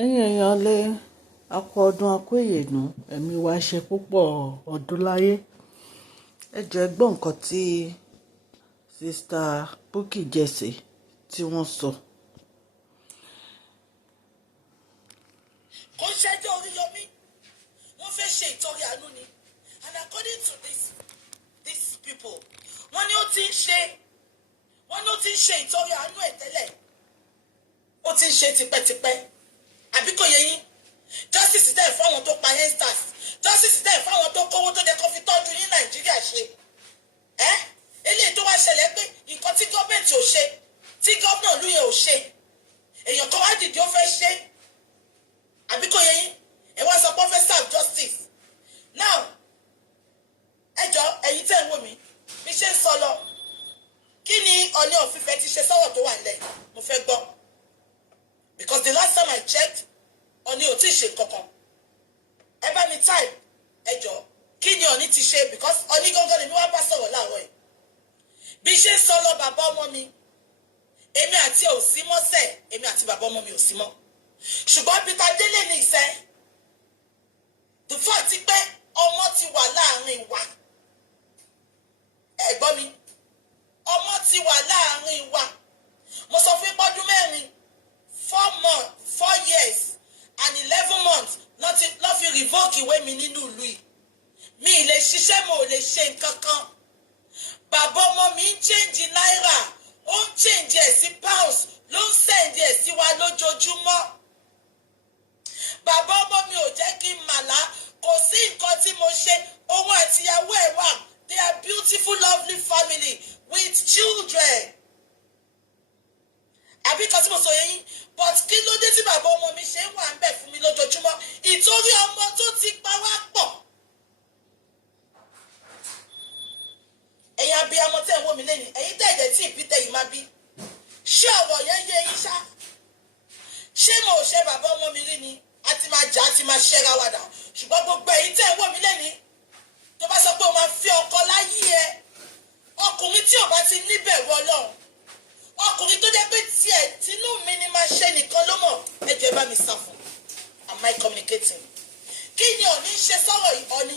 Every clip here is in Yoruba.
ẹ̀yin èèyàn lé akọ ọdún akọ ìyèdùn ẹ̀mí wa ṣe púpọ̀ ọdún láyé. ẹ jẹ́ gbọ́ nǹkan tí sista Bukky Jesse tí wọ́n sọ. kò ń ṣẹjọ́ Oríyọmí wọ́n fẹ́ ṣe ìtọrẹ àánú ni, and according to these people wọ́n ní ó ti ń ṣe ìtọrẹ àánú ẹ̀ tẹ́lẹ̀, ó ti ń ṣe tipẹ́tipẹ́. àbí kò yẹ yín? justice dẹ̀ fáwọn tó pa henstas, justice dẹ̀ fáwọn tó kówó tó dẹ̀ kó fi tọ́jú ní Nàìjíríà ṣe. Eléyìí tó wá ṣẹlẹ̀ pé nǹkan tí gọ́ọ̀mẹ̀ntì ò ṣe, tí gọ́ọ̀nà ìlú yẹn ò ṣe, èèyàn kan wá dìde ó fẹ́ ṣe. àbí kò yẹ yín? ẹ wá sọ pé ó fẹ́ serve justice. now ẹjọ́ ẹ̀yin tẹ́ ń wò mí bí ṣe ń sọ lọ, kí ni Ọọ̀ni of Ifẹ̀ ti ṣe sọ́wọ́ tó wà nílẹ̀? mo fẹ́ gbọ́, because the last time I checked Ọọ̀ni ò tí ì ṣe kankan. ẹ bá mi type ẹjọ́ kí ni Ọọ̀ni ti ṣe, because Ọọ̀ni gángan ni mi wá bá sọ̀rọ̀ láàárọ̀ ẹ̀. bí ṣe ń sọ lọ bàbá ọmọ mi, èmi àti ò sí mọ́ sẹ́, èmi àti bàbá ọmọ mi ò sí mọ́, ṣùgbọ́n Peter Délé ní ìfẹ́ the fact pé ọmọ ti wà láàrin wa, ẹ gbọ́ mi, ọmọ ti wà láàrin wa. mo sọ fún pọ́dún mẹ́rin 4 years and 11 months lọ́ fi revoke ìwé mi nínú ìlú yìí. mi ì lè ṣiṣẹ́, mo ò lè ṣe nǹkan kan. bàbá ọmọ mi ń change náírà, ó ń change ẹ̀ sí pounds, ló ń send ẹ̀ sí wa lójoojúmọ́. bàbá ọmọ mi ò jẹ́ kí n màlá, kò sí nǹkan tí mo ṣe. òun àtìyàwó ẹ̀ wà, they are beautiful lovely family with children. àbí kan tí mo sọ yẹn, but kí ló dé tí bàbá ọmọ mi ṣe ń wà ń bẹ̀ fún mi lójoojúmọ́? ìtorí ọmọ tó ti pa wá pọ̀. ẹ̀yin abiyamọ tẹ́ ń wò mí lẹ́nu, ẹ̀yin tẹ́ ẹ̀jẹ̀ tí ìbí tẹ́ yìí má bí. ṣé ọ̀rọ̀ yẹn yé yín ṣá? ṣé mo ò ṣe bàbá ọmọ mi rí ni? a ti máa jà, a ti máa ṣẹ́ra wàdà. ṣùgbọ́n gbogbo ẹ̀yin tẹ́ ń wò mí lẹ́nu, tó bá sọ pé o máa fi ọkọ láyé ẹ, ọkùnrin tí ò bá ti níbẹ̀rù Ọlọ́run, ọkùnrin tó jẹ́ pé tiẹ̀ tinú mi ni máa ṣe nìkan ló mọ̀, ẹ jọ̀ọ́ ẹ bá mi sá fún. am I communicating? kí ni Ọọ̀ni ń ṣe sọ̀rọ̀ yìí? Ọọ̀ni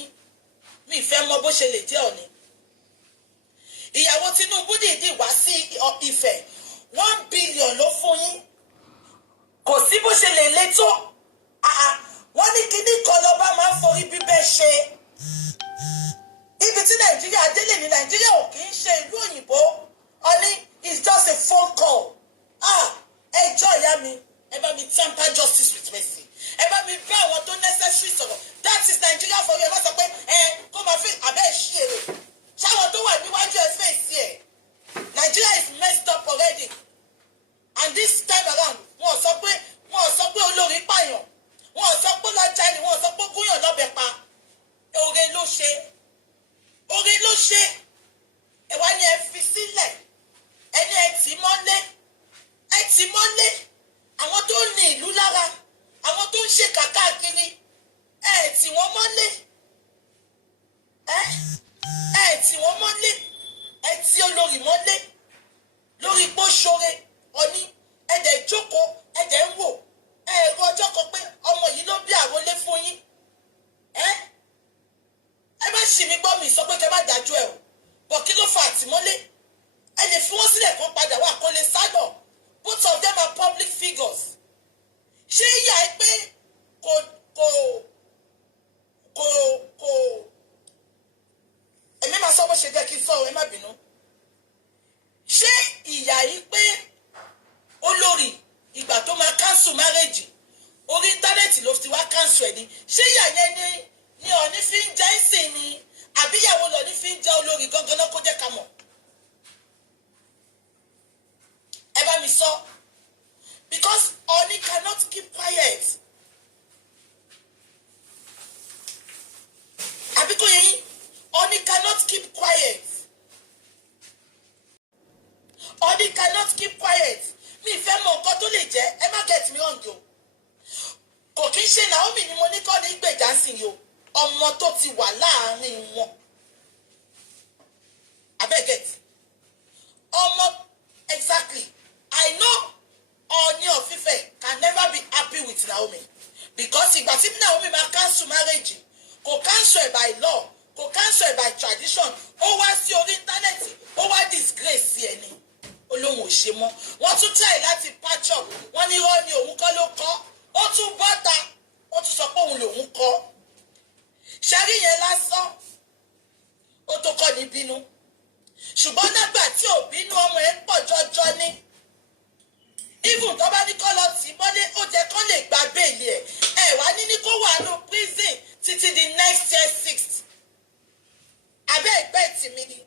mi fẹ́ mọ bó ṣe lè jẹ́ Ọọ̀ni. ìyàwó Tinubu dìídì wá sí Ifẹ̀ 1 billion ló fún yín, kò sí bó ṣe lè lé tó. wọ́n ní kíní kan lọ́ba máa ń forí bíbẹ́ ṣe. ibi tí Nàìjíríà délé ní Nàìjíríà ò kì í ṣe ìlú òyìnbó. Ọọ̀ni it's just a phone call. ẹjọ́ ìyá mi, ẹ bá mi tamper justice with mercy, ẹ bá mi bá àwọn tó necessary sọ̀rọ̀. that is Nigeria for you. ẹ má sọ pé kó máa fi abẹ́ ṣí èrè. ṣáwọn tó wà níwájú ẹ fèsì ẹ̀. Nigeria is messed up already, and this time around wọ́n sọ pé olórí pààyàn, wọ́n sọ pé lọ́jà ni, wọ́n sọ pé gúnyàn lọ́bẹ̀ pa. oore ló ṣe, ẹ wá ní ẹ fi sílẹ̀, ẹni ẹ tì mọ́lé. àwọn tó ní ìlú lára, àwọn tó ń ṣe kàkàkiri, ẹ tì wọ́n mọ́lé. ẹ tì wọ́n mọ́lé, ẹ tì olórí mọ́lé lórí pé ó ṣoore. Ọọ̀ni ẹ̀dẹ̀ jókòó, ẹ̀dẹ̀ ń wò, ẹ̀rọ ọjọ́ kan pé ọmọ yìí ló bí àrólé fún yín. ẹ má ṣì mí gbọ́, mi sọ pé kẹ́ má dájú ẹ̀ o, bọ̀ kí ló fa àtìmọ́lé? ẹ lè fi wọ́n sílẹ̀ kó padà wá, kó lè sádọ̀. both of them are public figures. ṣé ìyá ẹ pé kò èmi máa sọ bó ṣe jẹ́ kí n sọ ẹ má bínú. ṣé ìyá yìí pé olórí ìgbà tó máa cancel marriage orí íńtánẹ́ẹ̀tì ló ti wá cancel ẹ̀ ni? ṣé ìyá yẹn ni Ọọ̀ni fi ń jẹ́ ìsìn ni, àbí ìyàwó lọ́ọ̀ni fi ń jẹ́ olórí gangan náà? kó jẹ́ ká mọ̀. ẹ bá mi sọ, because Ọọ̀ni cannot keep quiet. àbí kò yẹ yín? Ọọ̀ni cannot keep quiet. Ọọ̀ni cannot keep quiet. mi fẹ́ mọ nǹkan tó lè jẹ́, ẹ má get me wrong o. kò kí ń ṣe Naomi ni mo ní kọ́ ní gbèjà sí i o, ọmọ tó ti wà láàrin wọn. abẹ́gẹ̀t ọmọ exactly. I know Ọọ̀ni of Ifẹ̀ can never be happy with Naomi because ìgbà tí Naomi máa cancel marriage kò cancel ẹ̀ by law kò cancel ẹ̀ by tradition ó wá sí orí íńtánẹ́ẹ̀tì ó wá disgrace ẹ̀ ni olóhùn ò ṣe mọ́ wọ́n tún try láti patch up wọ́n ní irọ́ ni òun kọ́ ló kọ́ ó tún bọ́ta ó tún sọ pé òun lòun kọ́ ṣẹ́rí yẹn lásán ó tó kọ́ ní bínú ṣùgbọ́n nígbà tí ò bínú ọmọ ẹ̀ pọ̀ jọjọ ní even tó bá ní kọ́ lọ tì mọ́lé ó jẹ́ kán lè gba béèlì ẹ̀ wá ní kó wà ní prison títí di next year 6th abẹ́ ẹgbẹ́ tìmí ni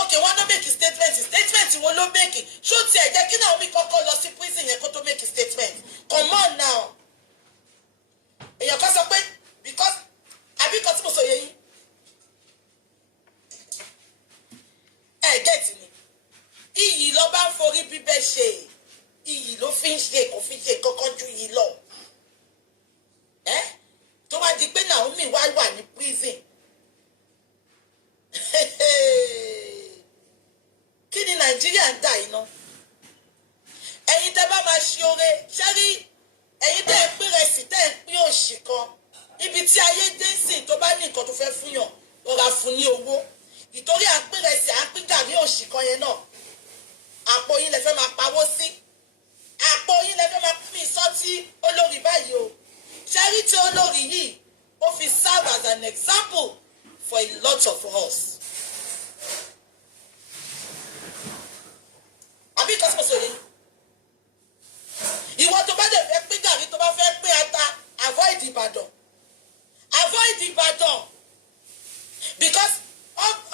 ok wọ́n ló make statement wo ló make ṣó tiẹ̀ jẹ́ kí Naomi kọ́kọ́ lọ sí prison yẹn kó tó make statement come on now èèyàn kan sọ pé because àbí kan tí mo sọ yẹ yín gẹ̀ẹ́tì ni iyì lọ bá ń forí bíbẹ́ ṣe iyì ló fi ń ṣe kò fi ṣe kọ́kọ́ ju iyì lọ tó wá di pé Naomi wá wà ní prison kí ni Nàìjíríà ń dà iná ẹ̀yin tẹ́ bá máa ṣe oore ṣẹ́rí ẹ̀yin tẹ́ ń pín rẹsì tẹ́ ń pín òṣì kan ibi tí ayé dé sí tó bá ní nǹkan tó fẹ́ fún yàn rọra fún ní owó ìtorí à ń pín rẹsì à ń pín gàrí òṣì kan yẹn náà àpò yín lẹ fẹ́ máa pawó sí àpò yín lẹ fẹ́ máa pín sọ́tí olórí báyìí o ṣẹ́rí tí olórí yìí ó fi serve as an example for a lot of us. àbí kọ́sìmọ̀ sọ yìí ìwọ tó bá dẹ̀ fẹ́ pín gàrí tó bá fẹ́ pín ata avoid Ìbàdàn because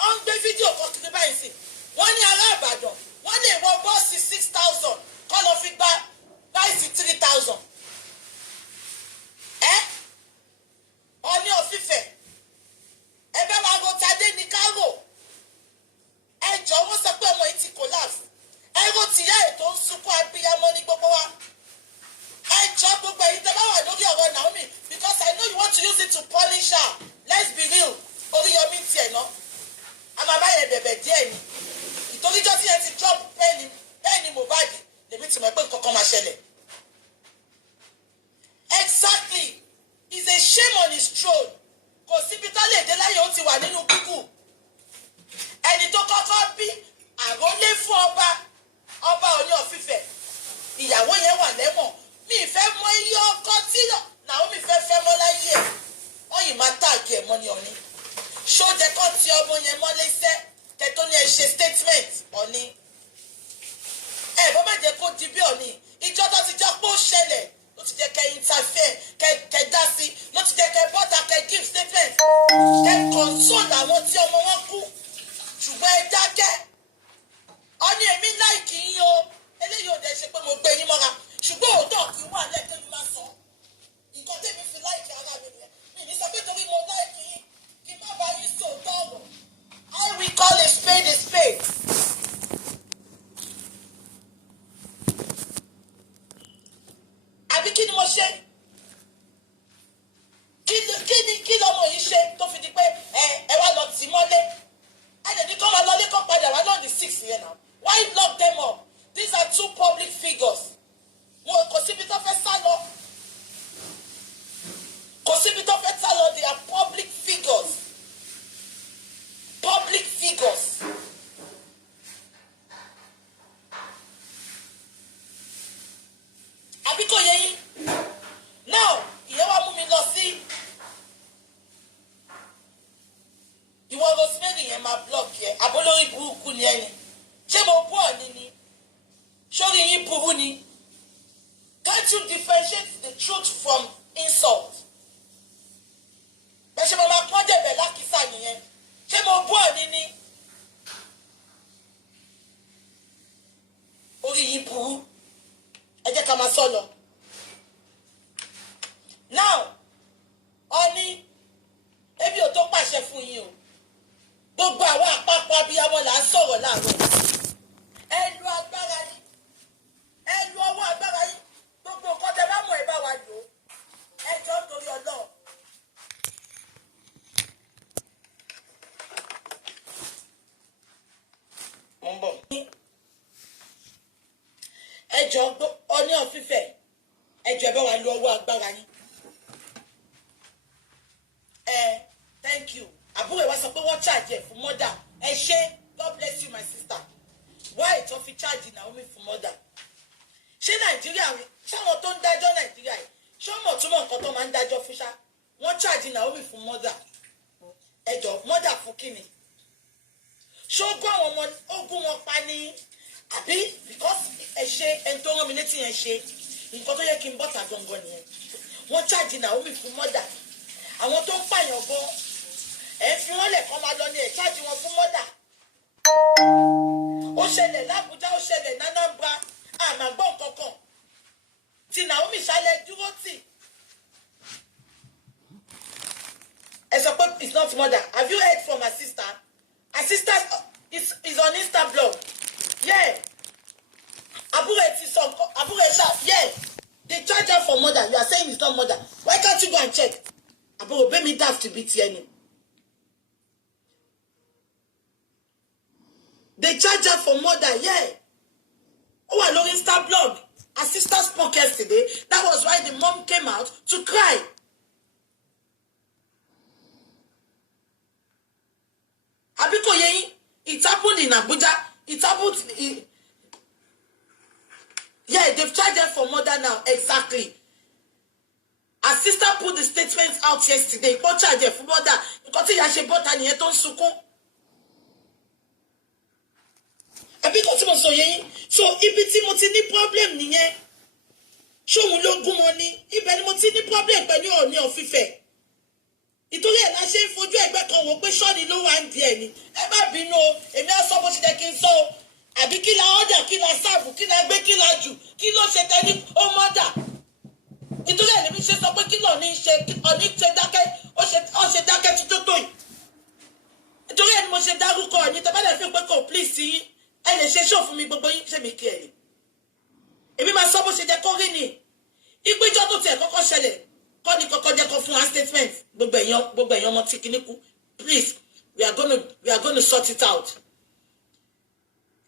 on gbé fídíò kan kiri báyìí sí wọ́n ní ará Ìbàdàn wọ́n lè wọ bọ́ọ̀sì 6,000 kọ́ lọ fi gba báyìí 3,000 Ọọ̀ni ọ̀fífẹ́ ẹgbẹ́ wa ro tadé ní kárò ẹjọ́ wọ́n sọ pé ọmọ yìí ti collapse ẹ̀rọ tìyá ètò ń sunkún abiyamọ ní gbogbo wa ẹjọ́ gbogbo èyí tẹ́ bá wà lórí ọ̀rọ̀ Naomi because I know you want to use it to punish her let's be real Oríyọmí tiẹ̀ náà àmàbáyẹ bẹ̀bẹ̀ díẹ̀ ni ìtoríjọ́ tí ẹ ti drop pẹ́ẹ́nì Mohbad lèmi ti mọ̀ pé nǹkan kan máa ṣẹlẹ̀ exactly is a shame on his throne kò síbi tó lè dé láyé ó ti wà nínú Google ẹni tó kọ́kọ́ bí àrólé fún ọba Ọọ̀ni ọ̀fífẹ́ ìyàwó yẹn wà lẹ́wọ̀n mi ìfẹ́ mọ iye ọkọ tí Naomi fẹ́ mọ́ láyé ẹ̀ wọ́n yìí máa tààgì ẹ̀ mọ́ ní Ọọ̀ni ṣóòjẹ́ kan ti ọmọ yẹn mọ́ lẹ́sẹ̀ kẹtọ́ ní ẹ ṣe statement Ọọ̀ni bọ́ má jẹ́ kó di bí Ọọ̀ni ìjọ tó ti jẹ́ pé ó ṣẹlẹ̀ ló ti jẹ́ kẹ́ interfere kẹ́ dá sí ló ti jẹ́ kẹ́ bọ́ta kẹ́ give statement kẹ́ console àwọn tí ọmọ wọn kú ṣùgbọ́n ẹ dákẹ́ Ọọ̀ni èmi láìkì yín o eléyìí ò dẹ̀ ṣe pé mo gbé yín mọ́ra ṣùgbọ́n òótọ́ kì í wà lẹ́ẹ̀kẹ́ mi máa sọ nǹkan tẹ́mi fi láìkì ara mi nìyẹn mi ní sọ pé torí mo láìkì yín kí n má bá yín sòótọ́ ọ̀rọ̀ I will call a spade a spade. àbí kí ni mo ṣe kí lọmọ yìí ṣe tó fi di pé ẹ wá lọ tì mọ́lé ẹ lè ní kó máa lọlé kó padà wá lọ́ọ̀dì 6 yẹn náà why lock them up these are two public figures wọn kò síbi tó fẹ́ sá lọ they are public figures àbí kò yẹ yín now ìyẹn wá mú mi lọ sí ìwọ Rosemary yẹn máa block yẹ àbólórí burúkú ni ẹni ṣé mo bú Ọọ̀ni ni sórí yín burú ni can't you differentiate the truth from insult bẹ́ẹ̀ ṣe mo máa pọ́n dẹ̀bẹ̀ lákìsà nìyẹn ṣé mo bú Ọọ̀ni ni orí yín burú ẹ jẹ́ ká máa sọ lọ now Ọọ̀ni ebi ò tó pàṣẹ fún yín o gbogbo àwọn àpapọ̀ abiyamọ là ń sọ̀rọ̀ láàárọ̀ ẹ lu agbára yín ẹ lu ọwọ́ agbára yín gbogbo nǹkan tẹ bá mọ̀ ẹ bá wa lò ó ẹ jọ ń torí Ọlọ́run. mo ń bọ̀ ẹ jọ Ọọ̀ni of Ifẹ̀ ẹjọ́ ẹ bá wa lo ọwọ́ agbára yín. Thank you. Àbúrò ẹ wá sọ pé wọ́n charge ẹ̀ fún murder. Ẹ ṣé, God bless you my sister. Why tó fi charge Naomi fún murder? Ṣé Nàìjíríà ṣáwọn tó ń dájọ́ Nàìjíríà yìí ṣé ọmọ túmọ̀ nǹkan tó máa ń dájọ́ fún ṣá? Wọ́n charge Naomi fún murder. Ẹjọ́ murder fún kíni? Ṣé ogún àwọn ọmọ ogún wọn pa ní àbí because ẹ ṣe ẹni tó rán mi létí yẹn ṣe nǹkan tó yẹ kí n bọ́ta gangan nìyẹn. Wọ́n charge Naomi fún murder. Àwọn tó ń pààyàn gan ẹ fi wọ́n lẹ̀ kọ́ máa lọ ní ẹ̀ charge wọn fún murder. Ó ṣẹlẹ̀ l'Ábùjá, ó ṣẹlẹ̀ n'Anambra, àmàgbọ́n kankan tí Naomi ṣálẹ̀ dúró tì. Ẹ sọ pé it's not murder. Have you heard from her sister? Her sister is on Insta blog. Yeah. Àbúrò ẹ ti sọ nǹkan, àbúrò ẹ ṣá, yeah. They charge her for murder. You are saying it's not murder. Why can't you go and check? Àbúrò bẹ́ẹ̀ mi daft to beat you. They charge her for murder, yeah. Oh, I love Insta blog. Her sister spoke yesterday. That was why the mom came out to cry. Abiko Yeyin, it happened in Abuja. It happened in... Yeah, they've charged her for murder now. Exactly. Her sister put the statement out yesterday. Wọ́n charge her for murder. Nǹkan tí ìyá ṣe bọ́ta nìyẹn tó ń sunkún. Àbí kò tí mo sọ yẹn so ibi tí mo ti ní problem nìyẹn ṣóhun ló gún mọ́ ni ibẹ̀ ni mo ti ní problem pẹ̀lú Ọọ̀ni of Ifẹ̀ ìtorí ẹ̀ la ṣe ń fojú ẹgbẹ́ kan wò pé ṣọ́ọ̀ni ló wà ń di ẹ̀ ni ẹ má bínú o èmi á sọ bó ṣe jẹ́ kí n sọ o àbí kí la ọ̀dà kí la sáàbù kí la gbé kí la jù kí ló ṣe tẹ́ ní ó mọ́dà ìtorí ẹ̀ lèmi ṣe sọ pé kí lọ́ọ̀ni ṣe Ọọ̀ni ṣe dákẹ́ ó ṣe dákẹ́ tó yìí ìtorí ẹ̀ ni mo ṣe dárúkọ Ọọ̀ni tẹ́ bá dẹ̀ fi pé kò please yín ẹ lè ṣe ṣó fún mi gbogbo yín ṣe mi kí ẹ ní èmi máa sọ bó ṣe jẹ́ kó rí ni ìgbẹ́jọ́ tó tiẹ̀ kọ́kọ́ ṣẹlẹ̀ kọ́ ni kọ́kọ́ jẹ́ kó fún wa statement gbogbo èèyàn ọmọ tí kìíní kú please we are gonna sort it out.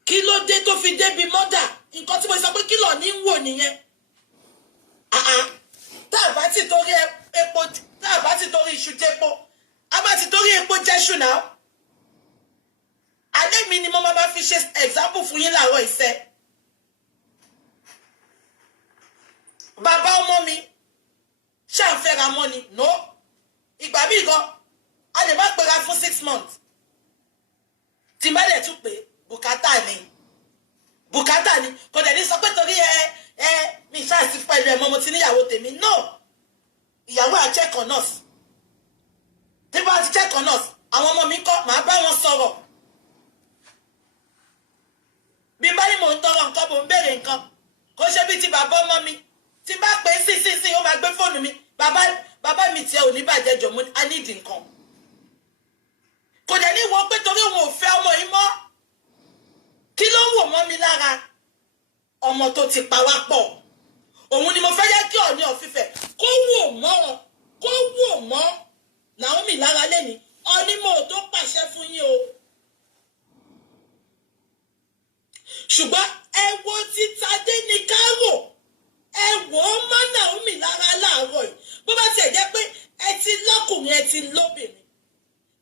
Kí ló dé tó fi débi mọ́dà nǹkan tí mo sọ pé kí lọ ní wò nìyẹn tá a bá ti torí epo tá a bá ti torí iṣu jẹ́po a bá ti torí epo jẹ́ṣù náà. Alẹ́ mi ni mo máa fi ṣe example fún yín láàárọ̀ ìṣẹ́. Bàbá ọmọ mi ṣàǹfẹ́ra mọ́ ni no ìgbà míì gan a lè má pera fún 6 months tí má dẹ̀ tún pé bùkátà ni kò dẹ̀ ní sọ pé torí mi ṣáàsì pẹ̀lú ẹ̀ mọ́ mo ti níyàwó tèmi no ìyàwó à check on us tí bá ti check on us àwọn ọmọ mi kọ́ màá bá wọn sọ̀rọ̀. Bí bá ní mò ń tọrọ nǹkan mò ń béèrè nǹkan kò ṣe bí ti bàbá ọmọ mi tí bá pè é sí ó máa gbé fóònù mi bàbá mi tiẹ̀ ò ní bàjẹ́ jọ mo I need nǹkan kò dẹ̀ ní wọ́n pé torí òun ò fẹ́ ọmọ yìí mọ́ kí ló ń wò mọ́ mi lára ọmọ tó ti pa wá pọ̀ òun ni mo fẹ́ yẹ kí Ọọ̀ni of Ifẹ̀ kó wò mọ́ Naomi lára lẹ́ni Ọọ̀ni mo tó pàṣẹ fún yín o. Ṣùgbọ́n ẹ wo ti Tadé ní káwò ẹ wò ó mọ́ Naomi lára láàárọ̀ yìí bó bá tiẹ̀ jẹ́ pé ẹ ti lọ́kùnrin ẹ ti lóbìnrin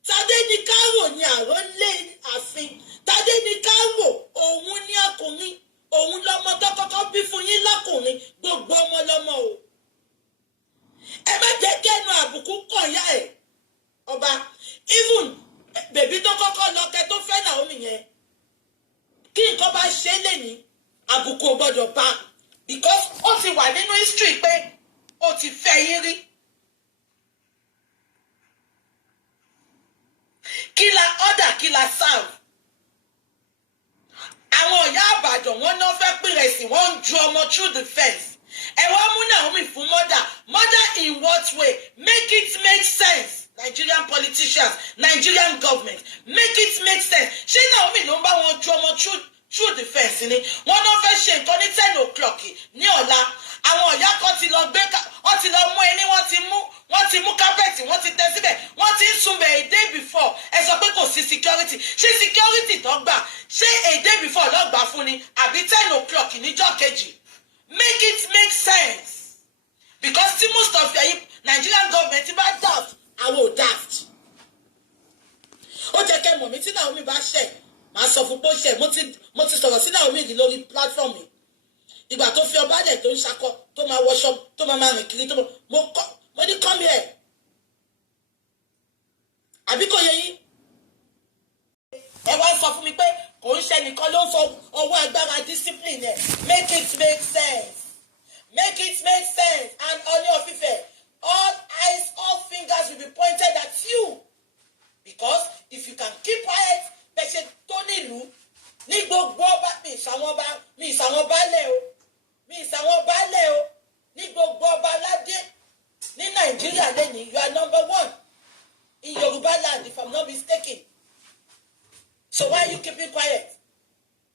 Tadé ní káwò ní àrólé ààfin Tadé ní káwò òun ní ọkùnrin òun lọ́mọ tó kọ́kọ́ bí fún yín lọ́kùnrin gbogbo ọmọ lọ́mọ o ẹ má jẹ́ kẹ́nu àbùkù kàn yá ẹ̀ ọba even bèbí tó kọ́kọ́ lọ́kẹ́ tó fẹ́ Naomi yẹn kí nǹkan bá ṣe lè ní àbùkù ò gbọ́dọ̀ bá because ó ti wà nínú history pé ó ti fẹ́ yín rí. Kí la order kí la serve. Àwọn ìyá àbàdàn wọn náà fẹ́ pìrẹsì wọ́n ń ju ọmọ through the fence. Ẹ wá mú Naomi fún murder in what way? Make it make sense. Nigerian politicians, Nigerian government, make it make sense. Ṣé Naomi ló ń bá wọn ju ọmọ through the fence ni? Wọ́n náà fẹ́ ṣe nǹkan ní 10 o'clock ní ọ̀la. Àwọn ìyá kan ti lọ gbé wọ́n ti lọ mú ẹni wọ́n ti mú kápẹ́ẹ̀tì wọ́n ti tẹ́ síbẹ̀ wọ́n ti ń sunbẹ̀ a day before ẹ sọ pé kò sí security. Ṣé security tó gbà ṣé a day before ló gbà fún ni àbí 10 o'clock níjọ́ kejì? àwọn ò daft ó jẹ́ kẹ́ mọ̀ mí tí Naomi bá ṣẹ̀ màá sọ fún pé ó ṣẹ̀ mo ti sọ̀rọ̀ sí Naomi yìí lórí platform yìí ìgbà tó fi ọba lẹ̀ tó ń ṣakọ tó máa wọṣọ tó máa rìn kiri tó mo ní come here àbí kò yẹ yín ẹ wá sọ fún mi pé kò ń ṣe nìkan ló ń fọ ọwọ́ agbára discipline ẹ̀ make it make sense and Ọọ̀ni of Ifẹ̀ all eyes all fingers will be pointed at you because if you can keep quiet pẹ̀ṣẹ̀ tó nílùú ní gbogbo ọba mi ìsàwọn baálẹ̀ o ní gbogbo ọba aládé ní Nàìjíríà lẹ́yìn you are number one in Yoruba land if I'm not mistaken so why are you keeping quiet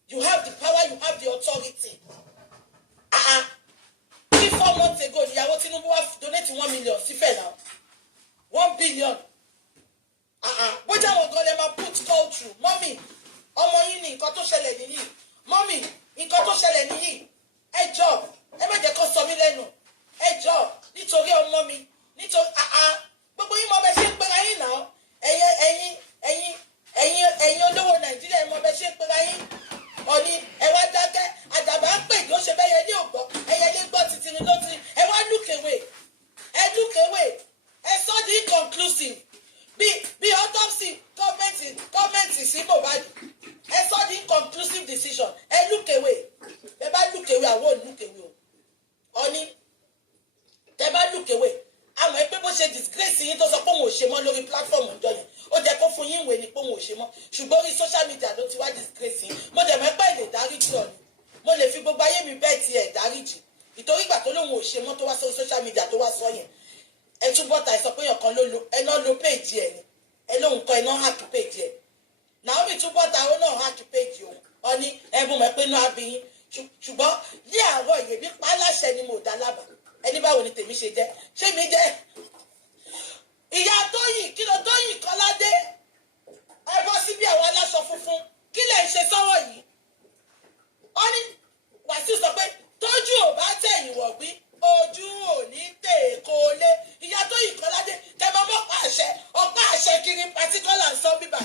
you have the power you have the authority 4 months ago ìyàwó Tinubu wá donate 1 million sífẹ̀ náà 1 billion bójá àwọn gan lè máa put call through mọ́mì ọmọ yín ní nǹkan tó ṣẹlẹ̀ nìyí mọ́mì nǹkan tó ṣẹlẹ̀ nìyí ẹ jọ̀ọ́ ẹ má jẹ́ kó sọ mí lẹ́nu ẹ jọ̀ọ́ nítorí ọmọ mi nítorí gbogbo yín mọ bẹ ṣe ń pera yín náà ẹ̀yin olówó Nàìjíríà ẹ mọ bẹ ṣe ń pera yín Ọọ̀ni ẹ wá dákẹ́ àdàbà ń pè kí ó ṣe bẹ́yẹ ní ògbọ́ ẹyẹ lé gbọ́ títí ló ti ẹ wá look away ẹ sọ di inconclusive bí autopsy gọ́ọ̀mẹ̀ntì sí Mohbad ẹ sọ di inconclusive decision ẹ look away ẹ bá look away àwọn ò look away o Ọọ̀ni ẹ bá look away àmọ́ ẹ pé bó ṣe disgrace yín tó sọ pé òun ò ṣe mọ́ lórí platform ọjọ́ yẹn ó jẹ́ kó fún yín ìwé ni pé òun ò ṣe mọ́ ṣùgbọ́n orí social media ló ti wá disgrace yín mo dẹ̀ mọ́ pẹ́ lè dáríjì Ọọ̀ni mo lè fi gbogbo ayé mi bẹ́ẹ̀ tiẹ̀ dáríjì ìtorí ìgbà tó lóun ò ṣe mọ́ tó wá sórí social media tó wá sọ yẹn ẹ túbọ̀ ta ìsọ pé ọ̀kan ẹná lo péèjì ẹ̀ ni ẹ lóun kọ́ ẹná hack péèjì ẹ̀ Naomi túbọ̀ ta ó náà hack péèjì òun Ọọ̀ni ẹ mú mọ́ pé náà bí yín ṣùgbọ́n ní àárọ̀ ìyèbí pa láṣẹ ni mo dá lábàá ẹni báwo ni tèmi ṣe jẹ́ ṣé mi jẹ́ ìyá Tóyìn kí ló Tóyìn Kọ́ládé ẹ bọ́ sí bí àwọn aláṣọ funfun kí lè ṣe sọ́wọ́ yìí ó ní Wàsíù sọ pé tójú ò bá tẹ̀yìn wọ̀gbí ojú ò ní tèèkó lé ìyá Tóyìn Kọ́ládé kẹmọ mọ́pá àṣẹ kiri patikọ́là ń sọ bíbà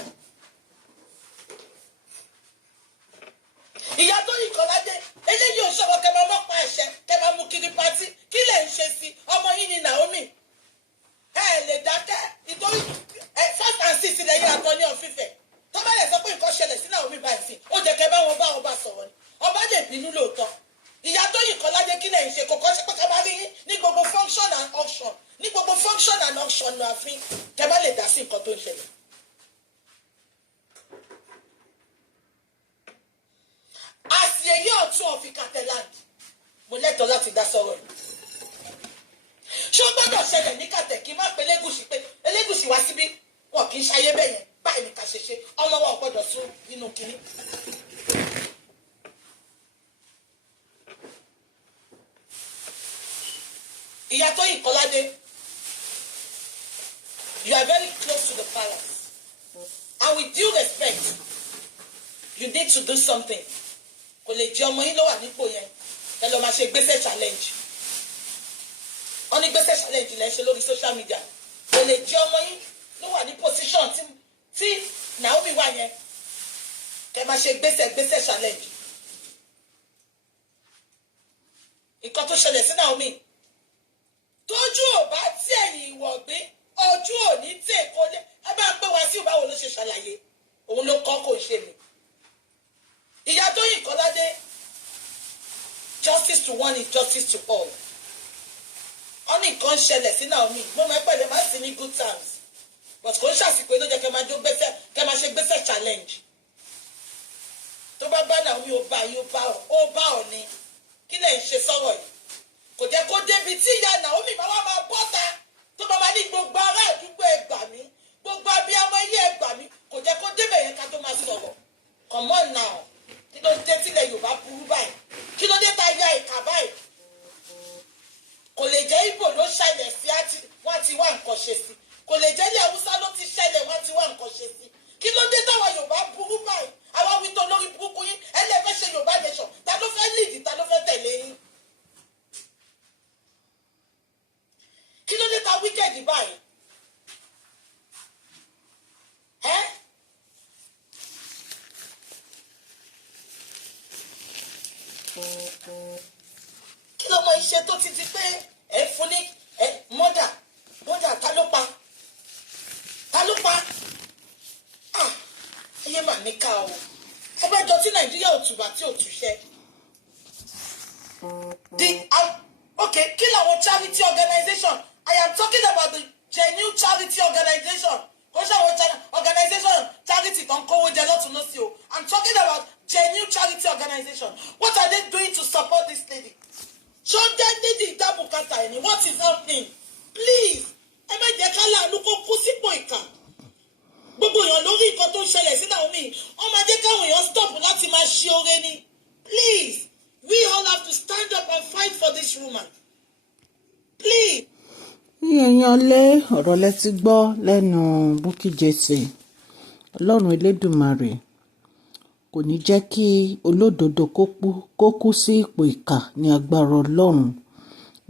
ìyá Tóyìn Kọ́ládé eléyìí ò ṣọwọ́ kẹmọ mọ́pá àṣẹ kẹmọ mú kiri pati kí lè ń ṣe sí ọmọ yìí ni Naomi ẹ lè dákẹ́ nítorí first and six ilẹ̀ yìí Ọọ̀ni of Ifẹ̀ tó bá lè sọ pé nǹkan ṣẹlẹ̀ sí Naomi báyìí sí ó jẹ́ kẹ́ bá wọn sọ̀rọ̀ ni ọba lè bínú lóòótọ́ ìyá Tóyìn Kọ́ládé kí lè ń ṣe kókó ṣe pé ká bá rí yín ní gbogbo function and auction ní àfin kẹ́ bá lè dá sí nǹkan tó ń ṣẹlẹ̀. àṣìyẹ ọ̀tún ọ̀fikàtẹ́land mo lẹ́tọ̀ọ́ láti dá sọ̀rọ̀ yìí ṣé ó gbọ́dọ̀ ṣẹlẹ̀ ní kàtẹ́ kí n má pe Elégùṣì pé Elégùṣì wá síbí wọn kì í ṣayé bẹ́ẹ̀ yẹn báyìí ní ká ṣe ṣe ọmọ wa ò gbọ́dọ̀ sún nínú kínní. ìyá Tóyìn Kọ́ládé you are very close to the palace and with due respect you need to do something kò lè jẹ́ ọmọ yín ló wà nípò yẹn ẹ lọ́ọ́ máa ṣe gbèsè challenge wọ́n ní gbèsè challenge lẹ́ ṣe lórí social media kò lè jẹ́ ọmọ yín ló wà ní position tí Naomi wà yẹn kẹ́ máa ṣe gbèsè challenge nǹkan tó ṣẹlẹ̀ sí Naomi tójú ò bá tí ẹ̀yìn ìwọ̀gbé ojú ò ní tè kó lé ẹ bá ń pè wá sí ìbáwo ló ṣe ṣàlàyé òun ló kọ́ kò ṣe mi ìyá Tóyìn Kọ́ládé justice to one is justice to all wọ́n ní nǹkan ṣẹlẹ̀ sí Naomi mo máa pẹ̀lẹ́ má sí ní good terms but kò ń ṣàsìkò ló jẹ́ kẹ́ máa jó gbèsè kẹ́ máa ṣe gbèsè challenge tó bá bá Naomi ó bá ọ ní kí lè ń ṣe sọ́rọ̀ yìí kò jẹ́ kó débi tí ìyá Naomi máa bọ́ta tó bá máa ní gbogbo ará àdúgbò ẹgbà mí gbogbo abiyamọ ilé ẹgbà mí kò jẹ́ kó débẹ̀ yẹn ká tó máa sọ̀rọ̀ come on now kí ló dé tílẹ̀ Yorùbá burú báyìí kí ló dé ta ya ìkà báyìí kò lè jẹ́ Ìgbò ló ṣẹlẹ̀ sí wọ́n ti wá nǹkan ṣe sí kò lè jẹ́ ilé Haúsá ló ti ṣẹlẹ̀ wọ́n ti wá nǹkan ṣe sí kí ló dé táwọn Yorùbá burú báyìí àwọn wí tó lórí burúkú yín ẹlẹ́fẹ́ ṣe Yorùbá nation ta ló fẹ́ lead ta ló fẹ́ tẹ̀lé yín kí ló dé ta wicked báyìí iṣẹ́ tó ti di pé ẹ fún ní mọ́dà ta ló pa ayé mà ní ká o ẹgbẹ́jọ tí Nàìjíríà ò tùbà tí ò túṣẹ́. Okay, kí làwọn charity organization? I am talking about the genuine charity organization. Kò ṣe àwọn organization charity tó ń kówó jẹ lọ́tún lọ́sí o. I'm talking about genuine charity organization. What are they doing to support this lady? Ṣó jẹ́ nídìí ìdábùkátà ẹ̀ ni? What is happening? Please, ẹ má jẹ́ ká láàánú kó kú sípò ìkà. Gbogbo èèyàn lórí nǹkan tó ń ṣẹlẹ̀ sí Naomi, wọ́n máa jẹ́ káwọn èèyàn stop láti máa ṣe oore ni. Please, we all have to stand up and fight for this woman. Please. èèyàn lé ọ̀rọ̀ lẹ́tí gbọ́ lẹ́nu Bukky Jesse. Ọlọ́run Elédùmarè kò ní jẹ́ kí olódodo kó kú sí ipò ìkà ní agbára Ọlọ́run.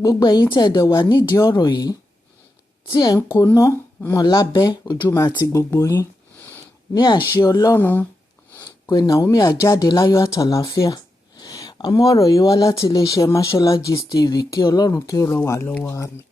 Gbogbo ẹ̀yin tẹ́ ẹ̀dẹ̀ wà nídìí ọ̀rọ̀ yìí tí ẹ̀ ń koná mọ́ lábẹ́ ojú máa ti gbogbo yín. Ní àṣẹ Ọlọ́run Queen Naomi á jáde láyọ̀ àtàlàáfíà. Àmọ́ ọ̀rọ̀ yìí wá láti iléeṣẹ́ Mashola Gist TV. Kí Ọlọ́run kí ó rọ̀ wá lọ́wọ́. Àmín.